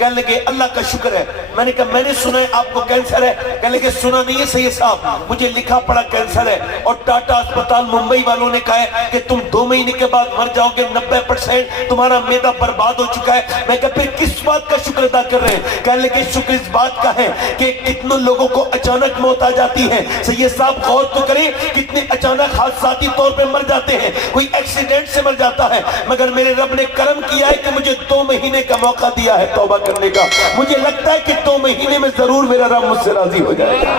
کہنے لگے اللہ کا شکر ہے. میں نے کہا میں نے سنا ہے آپ کو کینسر ہے. کہنے لگے سنا نہیں ہے سید صاحب, مجھے لکھا پڑا کینسر ہے, اور ٹاٹا اسپتال ممبئی والوں نے کہا ہے کہ تم 2 مہینے کے بعد مر جاؤ گے, 90% تمہارا معدہ برباد ہو چکا ہے. میں کہا پھر کس بات کا شکر ادا کر رہے ہیں؟ کہنے لگے شکر اس بات کا ہے کہ کتنے لوگوں کو اچانک موت آ جاتی ہے. سید صاحب غور تو کریں, کتنے اچانک حادثاتی طور پہ مر جاتے ہیں, کوئی ایکسیڈنٹ سے مر جاتا ہے, مگر میرے رب نے کرم کیا ہے کہ مجھے 2 مہینے کا موقع دیا ہے توبہ کرنے کا. مجھے لگتا ہے کہ 2 مہینے میں ضرور میرا رب مجھ سے راضی ہو جائے گا.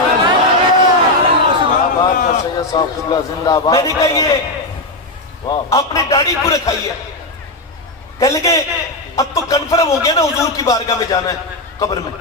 میں نے کہا یہ اپنے داڑھی کو رکھائیے. کہنے لگے اب تو کنفرم ہو گیا نا حضور کی بارگاہ میں جانا ہے, قبر میں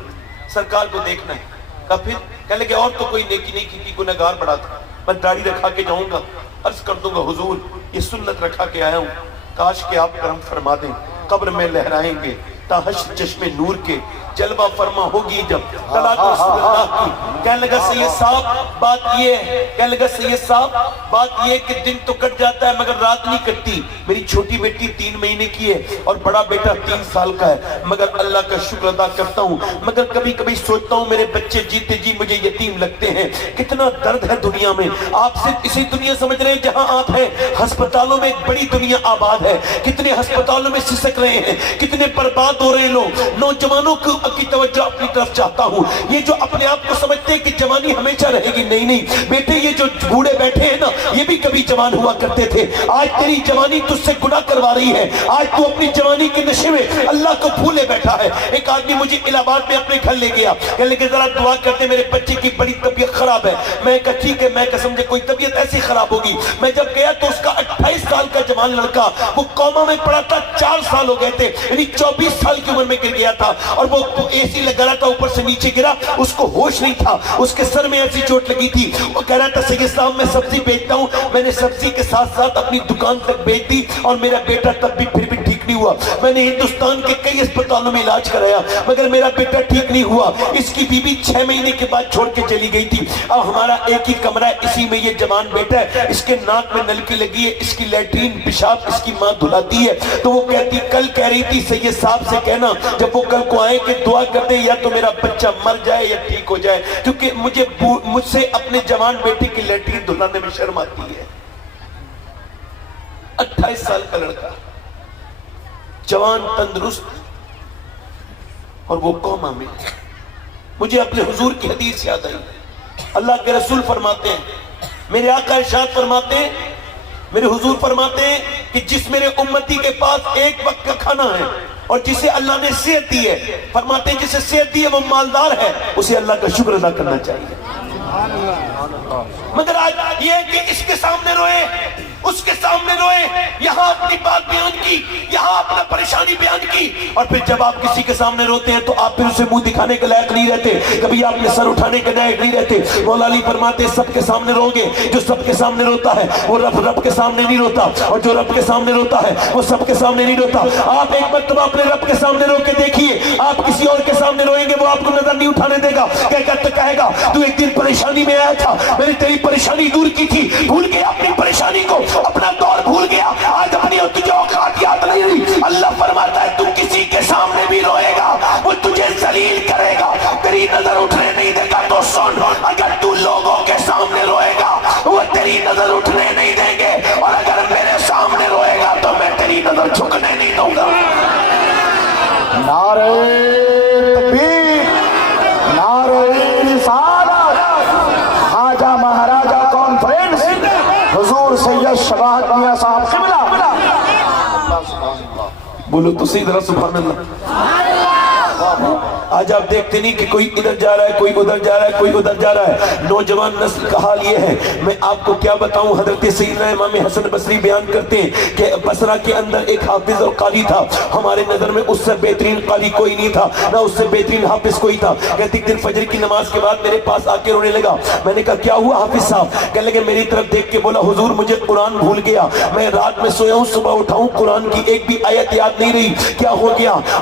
سرکار کو دیکھنا ہے. کہا پھر؟ کہنے لگے اور تو کوئی نیکی نہیں کی تھی, گنہگار بڑا تھا, میں داڑھی رکھا کے جاؤں گا, عرض کر دوں گا حضور یہ سنت رکھا کے آیا ہوں, کاش کہ آپ کرم فرما دیں, قبر میں لہرائیں گے تا حشر چشم نور کے, جلوہ فرما ہوگی جب طلعت رسول اللہ کی. کہنے لگا سید صاحب بات یہ ہے, کہنے لگا سید صاحب بات یہ کہ دن تو کٹ جاتا ہے مگر رات نہیں کٹتی. میری چھوٹی بیٹی 3 مہینے کی ہے اور بڑا بیٹا 3 سال کا ہے, مگر اللہ کا شکر ادا کرتا ہوں. مگر کبھی کبھی سوچتا ہوں میرے بچے جیتے جی مجھے یتیم لگتے ہیں. کتنا درد ہے دنیا میں. آپ صرف اسی دنیا سمجھ رہے ہیں جہاں آپ ہیں, ہسپتالوں میں ایک بڑی دنیا آباد ہے. کتنے ہسپتالوں میں سسک رہے ہیں, کتنے برباد ہو رہے لوگ. نوجوانوں کی توجہ اپنی طرف چاہتا ہوں. یہ جو اپنے آپ کو سمجھتے ہیں کہ جوانی ہمیشہ رہے گی, نہیں نہیں بیٹے, یہ جو بوڑھے بیٹھے ہیں نا یہ بھی کبھی جوان ہوا کرتے تھے. آج تیری جوانی تجھ سے گناہ کروا رہی ہے, آج تو اپنی جوانی کے نشے میں اللہ کو بھولے بیٹھا ہے. ایک آدمی مجھے الہ آباد میں اپنے گھر لے گیا, کہنے لگے ذرا دعا کرتے میرے بچے کی بڑی طبیعت خراب ہے. میں کہا ٹھیک ہے, میں کہا سمجھے کوئی طبیعت ایسی خراب ہوگی. میں جب گیا تو اس کا 28 سال کا جوان لڑکا, وہ کوما میں پڑا تھا, 4 سال ہو گئے تھے, یعنی 24 سال کی عمر میں گر گیا تھا, اور وہ اے سی لگا رہا تھا, اوپر سے نیچے گرا, اس کو ہوش نہیں تھا, اس کے سر میں ایسی چوٹ لگی تھی. وہ کہہ رہا تھا سید صاحب میں سبزی بیچتا ہوں, میں نے سبزی کے ساتھ ساتھ اپنی دکان تک بیچ دی, اور میرا بیٹا تب بھی پھر بھی ٹھیک نہیں ہوا. میں نے ہندوستان کے کئی اسپتالوں میں علاج کرایا مگر میرا بیٹا ٹھیک نہیں ہوا. اس کی بیوی 6 مہینے کے بعد چھوڑ کے چلی گئی تھی. اب ہمارا ایک ہی کمرہ ہے, اسی میں یہ جوان بیٹا ہے, اس کے ناک میں نلکی لگی ہے, اس کی لیٹرین پیشاب اس کی ماں دھلاتی ہے. تو وہ کہتی, کل کہہ رہی تھی سید صاحب سے کہنا جب وہ کل کو آئے کہ دعا کرتے یا تو میرا بچہ مر جائے یا ٹھیک ہو جائے, کیونکہ مجھ سے اپنے جوان بیٹے کی لیٹرین دھلانے میں شرم آتی ہے. 28 سال کا لڑکا, جوان, تندرست, اور وہ کوما میں. مجھے اپنے حضور کی حدیث یاد آئی. اللہ کے رسول فرماتے ہیں, میرے آقا ارشاد فرماتے ہیں, میرے حضور فرماتے ہیں کہ جس میرے امتی کے پاس ایک وقت کا کھانا ہے اور جسے اللہ نے صحت دی ہے, فرماتے ہیں جسے صحت دی ہے وہ مالدار ہے, اسے اللہ کا شکر ادا کرنا چاہیے. مگر آج یہ ہے کہ اس کے سامنے روئے, اس کے سامنے روئے, یہاں اپنی بات بیان کی, یہاں اپنا پریشانی بیان کی, اور پھر جب آپ کسی کے سامنے روتے ہیں تو آپ پھر اسے منہ دکھانے کے لائق نہیں رہتے, کبھی آپ نے سر اٹھانے کے لائق نہیں رہتے. مولا علی فرماتے سب کے سامنے رو گے, جو سب کے سامنے روتا ہے وہ رب کے سامنے نہیں روتا, اور جو رب کے سامنے روتا ہے وہ سب کے سامنے نہیں روتا. آپ ایک مرتبہ اپنے رب کے سامنے رو کے دیکھیے, آپ کسی اور کے سامنے روئیں گے وہ آپ کو نظر نہیں اٹھانے دے گا. کہے گا تو ایک دن پریشانی میں آیا تھا, میں نے تیری پریشانی دور کی تھی, بھول گیا اپنی پریشانی کو, اپنا دور بھول گیا, آج اپنی تجھے اوقات یاد نہیں رہی. اللہ فرماتا ہے تو کسی کے سامنے بھی روئے گا وہ تجھے ذلیل کرے گا, تیری نظر اٹھنے نہیں دے گا. تو سن, اگر تو لوگوں کے سامنے روئے گا وہ تیری نظر اٹھنے نہیں دیں گے, اور اگر میرے سامنے روئے گا تو میں تیری نظر جھکنے نہیں دوں گا. نعرہ تکبیر, نعرہ رسالت, خواجہ مہاراجہ کانفرنس, حضور سید شباہت میاں صاحب قبلہ. بولو تو صحیح ذرا سبحان اللہ. آج آپ دیکھتے نہیں کہ کوئی ادھر جا رہا ہے, کوئی ادھر جا رہا ہے, کوئی ادھر جا رہا ہے. نوجوان نسل کا حال یہ ہے, میں آپ کو کیا بتاؤں. حضرت سیدنا امام حسن بصری بیان کرتے ہیں کہ بصرہ کے اندر ایک حافظ اور قاری تھا. ہمارے نظر میں اس سے بہترین قاری کوئی نہیں تھا, نہ اس سے بہترین حافظ کوئی تھا. کہتے ایک دن فجر کی نماز کے بعد میرے پاس آ کے رونے لگا. میں نے کہا کیا ہوا حافظ صاحب؟ کہنے لگے میری طرف دیکھ کے بولا حضور مجھے قرآن بھول گیا, میں رات میں سویا ہوں, صبح اٹھا ہوں, قرآن کی ایک بھی آیت یاد نہیں رہی, کیا ہو گیا؟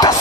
10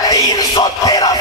313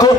2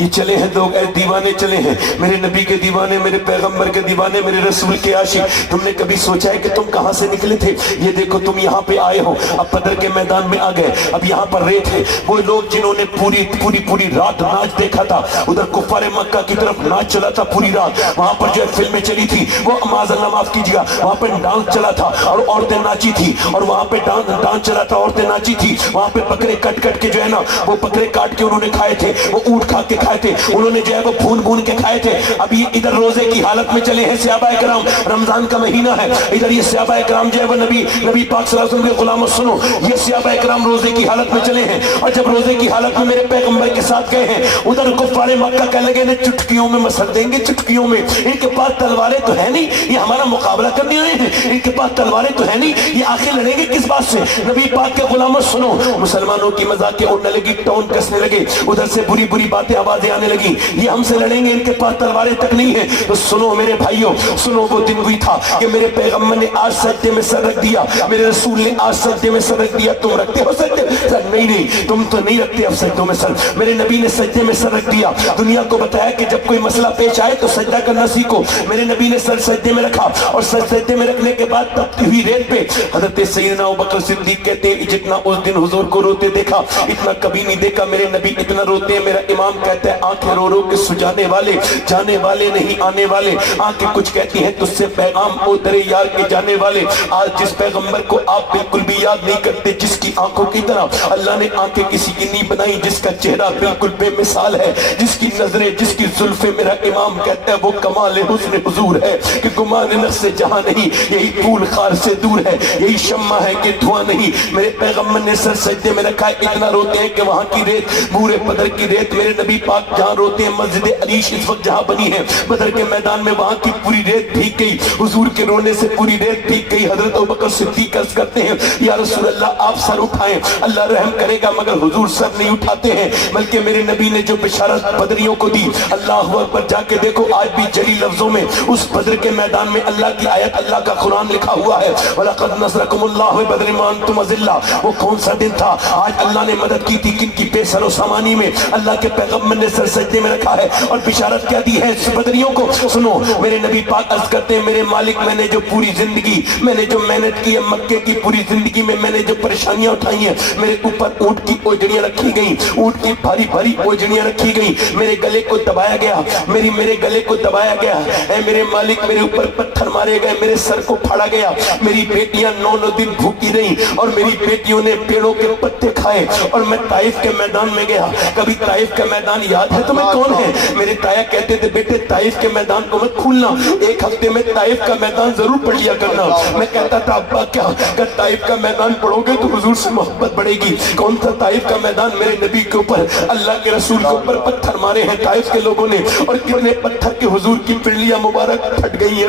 یہ چلے ہیں لوگ اے دیوانے چلے ہیں، میرے نبی کے دیوانے، میرے پیغمبر کے دیوانے، میرے رسول کے عاشق، تم نے کبھی سوچا ہے کہ تم کہاں سے نکلے تھے؟ یہ دیکھو تم یہاں پہ آئے ہو، اب بدر کے میدان میں آ گئے، اب یہاں پر ریت ہے۔ وہ لوگ جنہوں نے پوری رات ناچ دیکھا تھا، ادھر کفار مکہ کی طرف ناچ چلا تھا پوری رات، وہاں پر جو ہے فلمیں چلی تھی، وہ معاذ اللہ معاف کیجیے گا، وہاں پہ ڈانس چلا تھا اور عورتیں ناچی تھی، اور وہاں پہ ڈانس چلا تھا، عورتیں ناچی تھی، وہاں پہ بکرے کٹ کے جو ہے نا، وہ بکرے کاٹ کے انہوں نے کھائے تھے، وہ اونٹ کھا کے کھائے تھے، انہوں نے جو ہے وہ بھون کے کھائے تھے۔ اب یہ ادھر روزے کی حالت میں چلے ہیں صحابہ کرام، رمضان کا مہینہ ہے، ادھر یہ صحابہ کرام جو ہے وہ نبی پاک صلی اللہ علیہ وسلم کے غلاموں سنو، یہ صحابہ کرام روزے کی حالت میں چلے ہیں، اور جب روزے کی حالت میں میرے پیغمبر کے ساتھ گئے ہیں، ادھر کفار مکہ کہنے لگے نا چٹکیوں میں مسل دیں گے، چٹکیوں میں، ان کے پاس تلواریں تو ہے نہیں، یہ ہمارا مقابلہ کرنے آئے ہیں، ان کے پاس تلواریں تو ہے نہیں، یہ آخر لڑیں گے کس بات سے؟ نبی پاک کے غلاموں سنو، مسلمانوں کی مذاقیں اڑنے لگی، ٹون کسنے لگے، ادھر سے بری باتیں آوازیں آنے لگی، یہ ہم سے لڑیں گے، ان کے پاس تلواریں تک نہیں ہیں۔ تو سنو میرے بھائیوں، سنو وہ دن ہوئی تھا کہ میرے پیغمبر نے آج سجدے میں سر رکھ دیا، میرے رسول نے آج سجدے میں سر رکھ دیا، تم رکھتے ہو سجدے میں سر؟ نہیں، تم تو نہیں رکھتے اب سجدوں میں سر، میرے نبی نے سجدے میں سر رکھ دیا، دنیا کو بتایا کہ جب کوئی مسئلہ پیش آئے تو سجدہ کرنا سیکھو۔ میرے نبی نے سر سجدے میں رکھا، اور سر سجدے میں رکھنے کے بعد تپتی ہوئی ریت پہ حضرت سیدنا ابوبکر صدیق کہتے ہیں جتنا اس دن حضور کو روتے دیکھا اتنا کبھی نہیں دیکھا میرے نبی اتنا روتے ہیں۔ میرا امام کہتا ہے آنکھیں رو رو کے سجانے والے جانے والے نہیں آنے والے، آنکھیں کچھ کہتی ہیں تجھ سے پیغام او در یار کے جانے والے۔ آج جس پیغمبر کو آپ بالکل بھی یاد نہیں کرتے، جس کی آنکھوں کی طرح اللہ نے آنکھیں کسی کی نہیں بنائی، جس کا چہرہ بالکل بے مثال ہے، جس کی نظریں، جس کی زلفیں، میرا امام کہتا ہے وہ کمال حسن حضور ہے کہ گمان نفس سے جہاں نہیں، یہی پھول خار سے دور ہے، یہی شمع ہے کہ دھواں نہیں۔ میرے پیغمبر نے سر سجدے میں رکھا ہے، اتنا روتے ہیں کہ وہاں کی ریت، بورے بدر کی ریت، میرے نبی پاک جہاں روتے ہیں، مسجد عریش اس وقت جہاں بنی ہے بدر کے میدان میں، وہاں کی پوری ریت بھیگ گئی، حضور کے رونے سے پوری ریت بھیگ گئی۔ حضرت ابوبکر صدیق عرض کرتے ہیں یا رسول اللہ آپ سر اٹھائیں، اللہ رحم کرے گا، مگر حضور سر نہیں اٹھاتے ہیں، بلکہ میرے نبی نے جو بشارت بدریوں کو دی، اللہ اکبر، جا کے دیکھو آج بھی جلی لفظوں میں اس بدر کے میدان میں اللہ کی آیت، اللہ کا قرآن لکھا ہوا ہے، وَلَقَدْ نَصْرَكُمُ اللَّهُ بِبَدْرٍ وَأَنْتُمْ أَذِلَّةٌ۔ وہ کون سا دن تھا؟ آج اللہ نے مدد کی تھی کن کی؟ بے سر و سامانی میں اللہ کے پیغمبر نے سر سجدے میں رکھا ہے، اور بشارت کیا دی ہے اس بدریوں کو؟ سنو میرے نبی پاک عرض کرتے ہیں میرے مالک میں نے جو پوری زندگی، میں نے جو محنت کی ہے مکے کی پوری زندگی میں نے جو پریشانیاں اٹھائی ہیں، میرے اوپر اونٹ کی اوجڑیاں رکھی گئیں، اونٹ کی بھاری بھاری اوجڑیاں رکھی گئیں، میرے گلے کو دبایا گیا، میرے گلے کو دبایا گیا، اے میرے مالک میرے اوپر پتھر مارے گئے، میرے سر کو پھاڑا گیا، میری بیٹیاں 9 دن بھوکی رہیں، اور میری بیٹیوں نے پیڑوں کے پتے کھائے، اور میں طائف کے میدان میں گیا۔ کبھی طائف کا میدان یاد ہے تمہیں کون ہے؟ میرے تایا کہتے تھے بیٹے طائف کے میدان کو مت کھولنا، ایک ہفتے میں طائف کا میدان ضرور پڑھ لیا کرنا۔ میں کہتا تھا ابا کیا اگر طائف کا میدان پڑھو گے تو حضور سے محبت بڑھے گی۔ کون تھا طائف کا میدان؟ میرے نبی کے اوپر، اللہ کے رسول کے اوپر پتھر مارے ہیں طائف کے لوگوں نے، اور کتنے پتھر کے حضور کی پنڈلیاں مبارک پھٹ گئی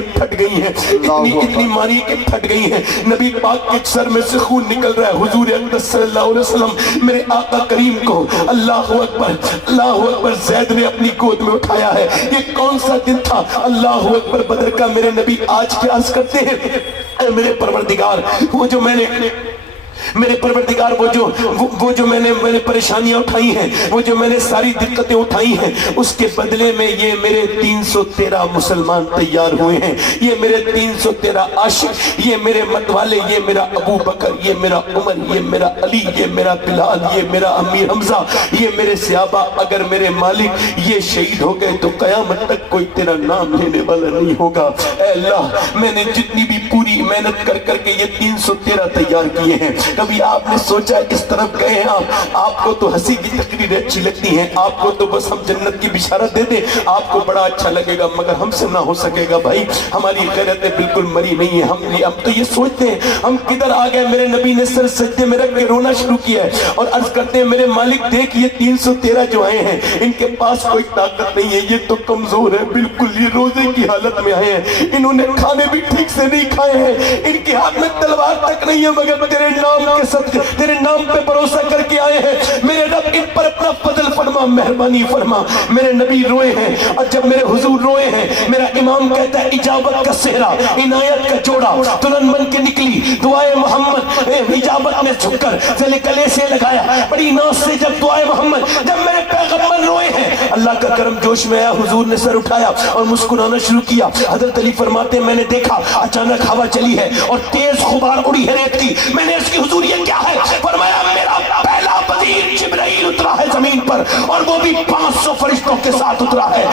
ہیں، اتنی ماری کہ پھٹ گئی ہیں، نبی پاک کے سر میں سے خون نکل رہا ہے۔ حضور اقدس صلی اللہ علیہ وسلم میرے آقا کریم کو اللہ اکبر زید نے اپنی گود میں اٹھایا ہے۔ یہ کون سا دن تھا؟ اللہ اکبر بدر کا۔ میرے نبی آج کیا عرض کرتے ہیں؟ اے میرے پروردگار، وہ جو میں نے میرے پروردگار وہ جو میں نے پریشانیاں اٹھائی ہیں، وہ جو میں نے ساری دقتیں اٹھائی ہیں، اس کے بدلے میں یہ میرے 313 مسلمان تیار ہوئے ہیں، یہ میرے 313 عاشق، یہ میرے متوالے، یہ میرا ابو بکر، یہ میرا عمر، یہ میرا علی، یہ میرا بلال، یہ میرا امی حمزہ، یہ میرے صحابہ۔ اگر میرے مالک یہ شہید ہو گئے تو قیامت تک کوئی تیرا نام لینے والا نہیں ہوگا۔ اے اللہ، میں نے جتنی بھی پوری محنت کر کے یہ 313 تیار کیے ہیں، کبھی آپ نے سوچا اس طرف گئے ہیں آپ کو تو ہنسی کی تقریریں اچھی لگتی ہیں، آپ کو تو بس ہم جنت کی بشارت دے دیں آپ کو بڑا اچھا لگے گا، مگر ہم سے نہ ہو سکے گا بھائی، ہماری غیرتیں بالکل مری نہیں ہیں۔ ہم تو یہ سوچتے ہیں ہم کدھر آ گئے۔ میرے نبی نے سر سجدے میں رکھ کے رونا شروع کیا ہے اور عرض کرتے ہیں میرے مالک دیکھ یہ 313 جو آئے ہیں ان کے پاس کوئی طاقت نہیں ہے، یہ تو کمزور ہے، بالکل یہ روزے کی حالت میں آئے ہیں، انہوں نے کھانے بھی ٹھیک سے نہیں کھائے ہیں، ان کے ہاتھ میں تلوار تک نہیں ہے، مگر تیرے نام کے صدقے تیرے نام پہ بھروسہ کر کے آئے ہیں۔ میرے رب ان پر اپنا فضل فرما، مہربانی فرما۔ میرے نبی روئے ہیں اور جب میرے حضور روئے ہیں میرا امام کہتا ہے اجابت کا صحرا، عنایت کا جوڑا دلہن بن کے نکلی، دعائے محمد اجابت میں جھک کر گلے سے لگایا، بڑی ناز سے جب دعائے محمد، جب میرے پیغمبر روئے ہیں اللہ کا کرم جوش میں آیا، حضور نے سر اٹھایا اور مسکرانا شروع کیا۔ حضرت علی فرماتے ہیں میں نے دیکھا اچانک ہوا چلی ہے اور تیز غبار اڑی ہے ریت کی، میں نے اس کی حضور یہ کیا ہے؟ فرمایا میرا پہلا وزیر جبرائیل اترا ہے زمین پر، اور وہ بھی 500 فرشتوں کے ساتھ اترا ہے۔